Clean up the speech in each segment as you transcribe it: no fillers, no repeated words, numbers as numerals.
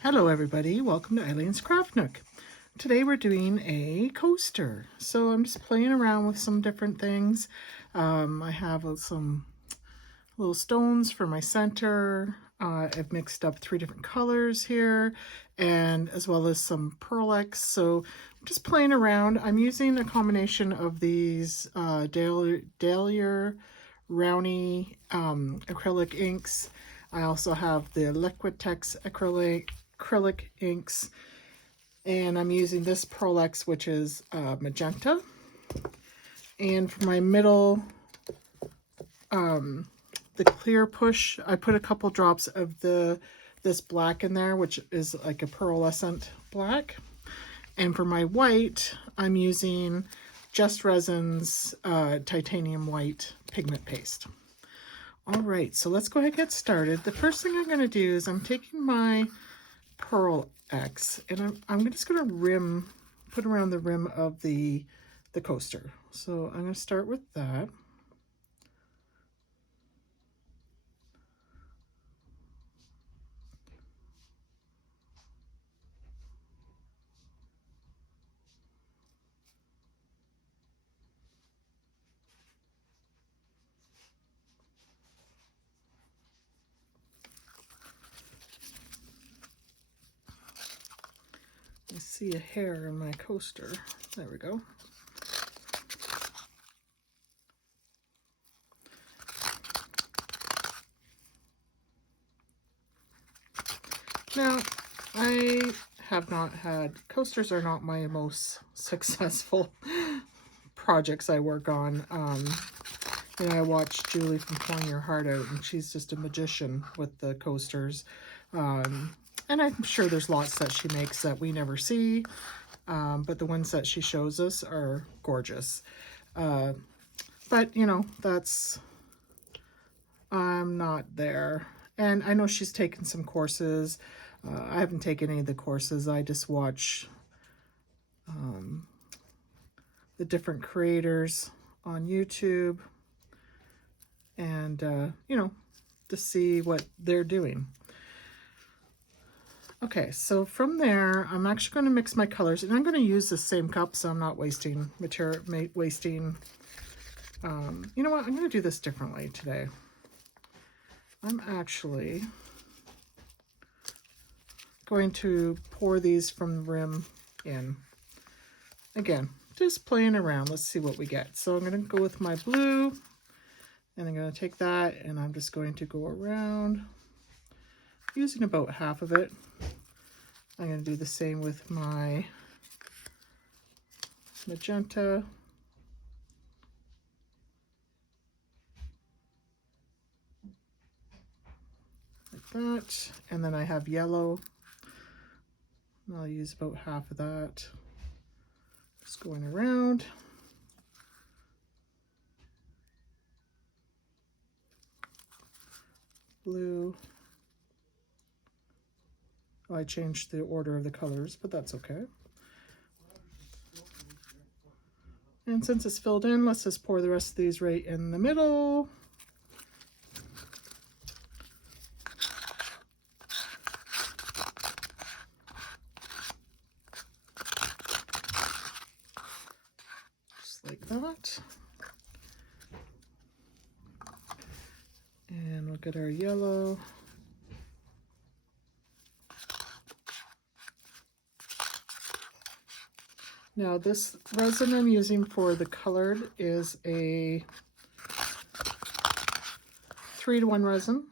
Hello everybody, welcome to Eileen's Craft Nook. Today we're doing a coaster. So I'm just playing around with some different things. I have some little stones for my center. I've mixed up 3 different colors here, and as well as some Pearl X. So I'm just playing around. I'm using a combination of these Dahlia Rowney acrylic inks. I also have the Liquitex acrylic inks, and I'm using this Pearl X, which is magenta. And for my middle, the clear push, I put a couple drops of this black in there, which is like a pearlescent black. And for my white, I'm using Just Resin's titanium white pigment paste. All right, so let's go ahead and get started. The first thing I'm going to do is I'm taking my Pearl X and I'm just going to put around the rim of the coaster. So I'm going to start with that. I see a hair in my coaster. There we go. Now, I have not had, coasters are not my most successful projects I work on. I watched Julie from Pouring Your Heart Out, and she's just a magician with the coasters. And I'm sure there's lots that she makes that we never see, but the ones that she shows us are gorgeous. But, I'm not there. And I know she's taken some courses. I haven't taken any of the courses. I just watch the different creators on YouTube and, to see what they're doing. Okay, so from there, I'm actually going to mix my colors, and I'm going to use the same cup, so I'm not wasting material, you know what, I'm going to do this differently today. I'm actually going to pour these from the rim in. Again, just playing around. Let's see what we get. So I'm going to go with my blue, and I'm going to take that, and I'm just going to go around using about half of it. I'm going to do the same with my magenta. Like that. And then I have yellow. I'll use about half of that. Just going around. Blue. Oh, I changed the order of the colors, but that's okay. And since it's filled in, let's just pour the rest of these right in the middle. Just like that. And we'll get our yellow. Now this resin I'm using for the colored is a 3-to-1 resin.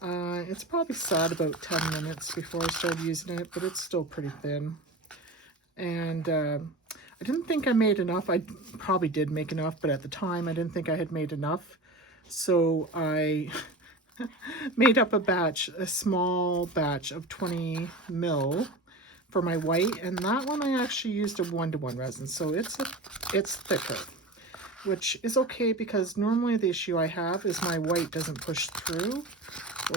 It's probably sat about 10 minutes before I started using it, but it's still pretty thin. And I didn't think I made enough. I probably did make enough, but at the time I didn't think I had made enough. So I made up a small batch of 20 mil for my white, and that one I actually used a 1-to-1 resin, so it's thicker, which is okay because normally the issue I have is my white doesn't push through,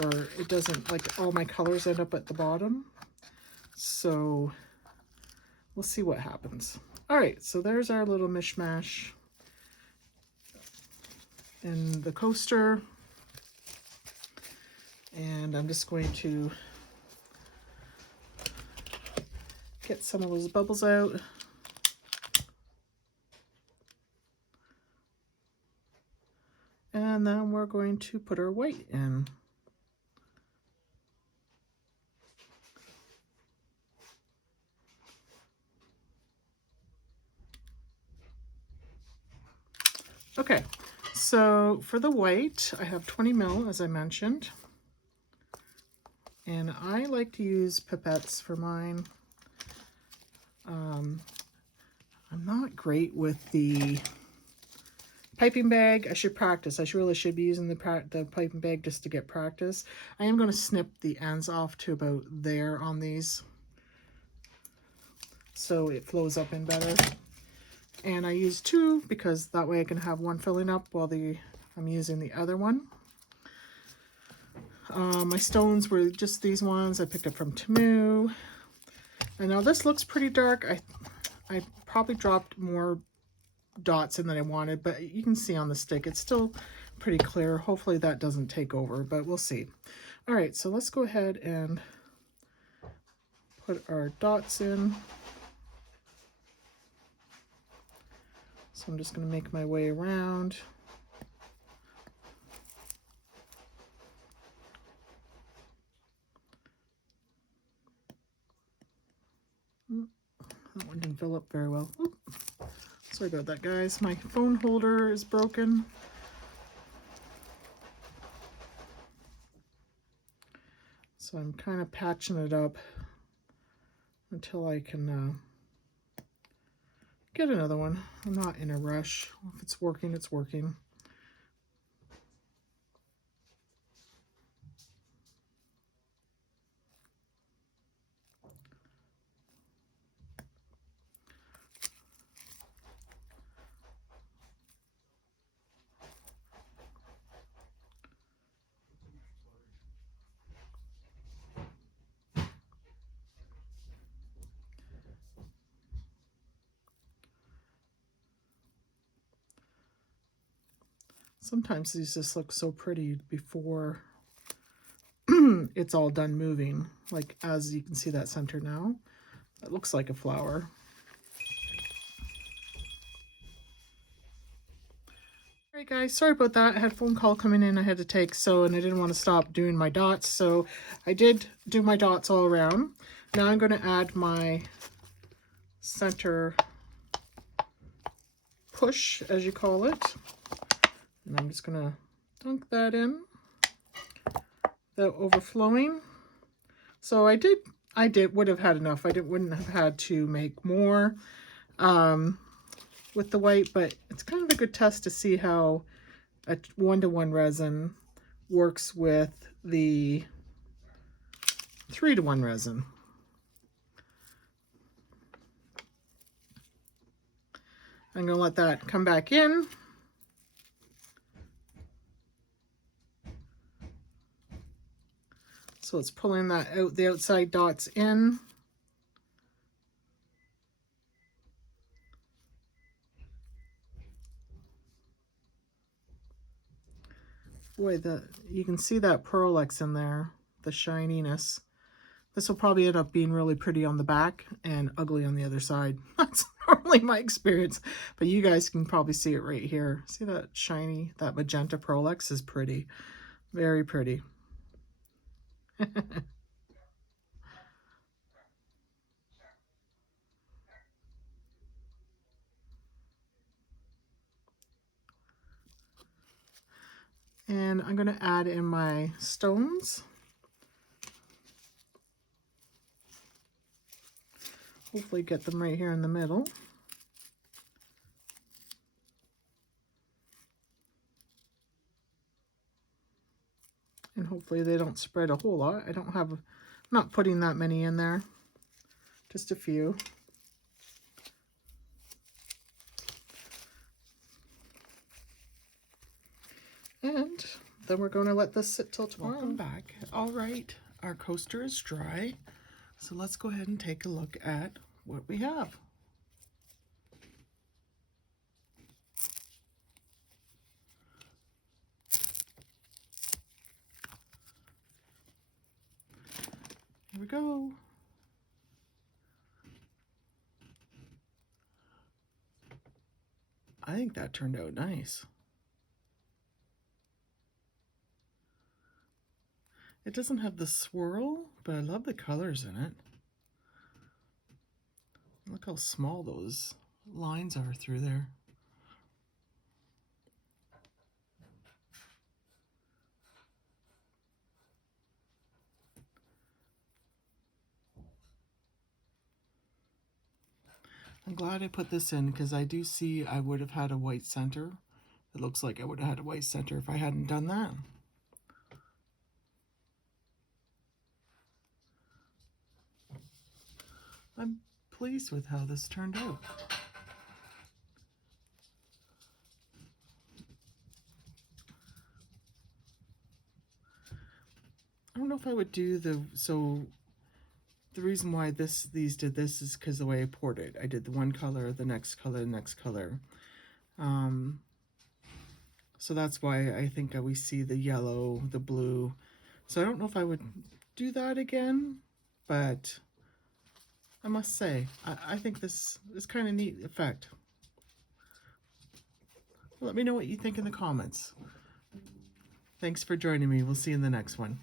or it doesn't, like, all my colors end up at the bottom. So we'll see what happens. All right, so there's our little mishmash in the coaster, and I'm just going to get some of those bubbles out. And then we're going to put our white in. Okay, so for the white, I have 20 ml, as I mentioned. And I like to use pipettes for mine. I'm not great with the piping bag. I should practice. Really should be using the piping bag just to get practice. I am going to snip the ends off to about there on these, so it flows up in better. And I use 2 because that way I can have one filling up while I'm using the other one. My stones were just these ones I picked up from Temu. And now this looks pretty dark. I probably dropped more dots in than I wanted, but you can see on the stick it's still pretty clear. Hopefully that doesn't take over, but we'll see. All right, so let's go ahead and put our dots in. So I'm just going to make my way around. That one didn't fill up very well. Oop. Sorry about that, guys. My phone holder is broken. So I'm kind of patching it up until I can get another one. I'm not in a rush. If it's working, it's working. Sometimes these just look so pretty before it's all done moving. Like, as you can see that center now, it looks like a flower. All right, guys, sorry about that. I had a phone call coming in I had to take, and I didn't want to stop doing my dots, so I did do my dots all around. Now I'm going to add my center push, as you call it. And I'm just going to dunk that in without overflowing. So I would have had enough. Wouldn't have had to make more with the white, but it's kind of a good test to see how a 1-to-1 resin works with the 3-to-1 resin. I'm going to let that come back in. So it's pulling that out, the outside dots in. Boy, you can see that pearlex in there, the shininess. This will probably end up being really pretty on the back and ugly on the other side. That's normally my experience, but you guys can probably see it right here. See that shiny, that magenta pearlex is pretty, very pretty. And I'm going to add in my stones. Hopefully get them right here in the middle. And hopefully they don't spread a whole lot. I'm not putting that many in there, just a few. And then we're going to let this sit till tomorrow. Welcome back. All right, our coaster is dry. So let's go ahead and take a look at what we have. Here we go. I think that turned out nice. It doesn't have the swirl, but I love the colors in it. Look how small those lines are through there. I'm glad I put this in because I do see I would have had a white center. It looks like I would have had a white center if I hadn't done that. I'm pleased with how this turned out. I don't know if I would do the reason why these did this is because the way I poured it. I did the one color, the next color, the next color. So that's why I think we see the yellow, the blue. So I don't know if I would do that again, but I must say, I think this is kind of neat effect. Let me know what you think in the comments. Thanks for joining me. We'll see you in the next one.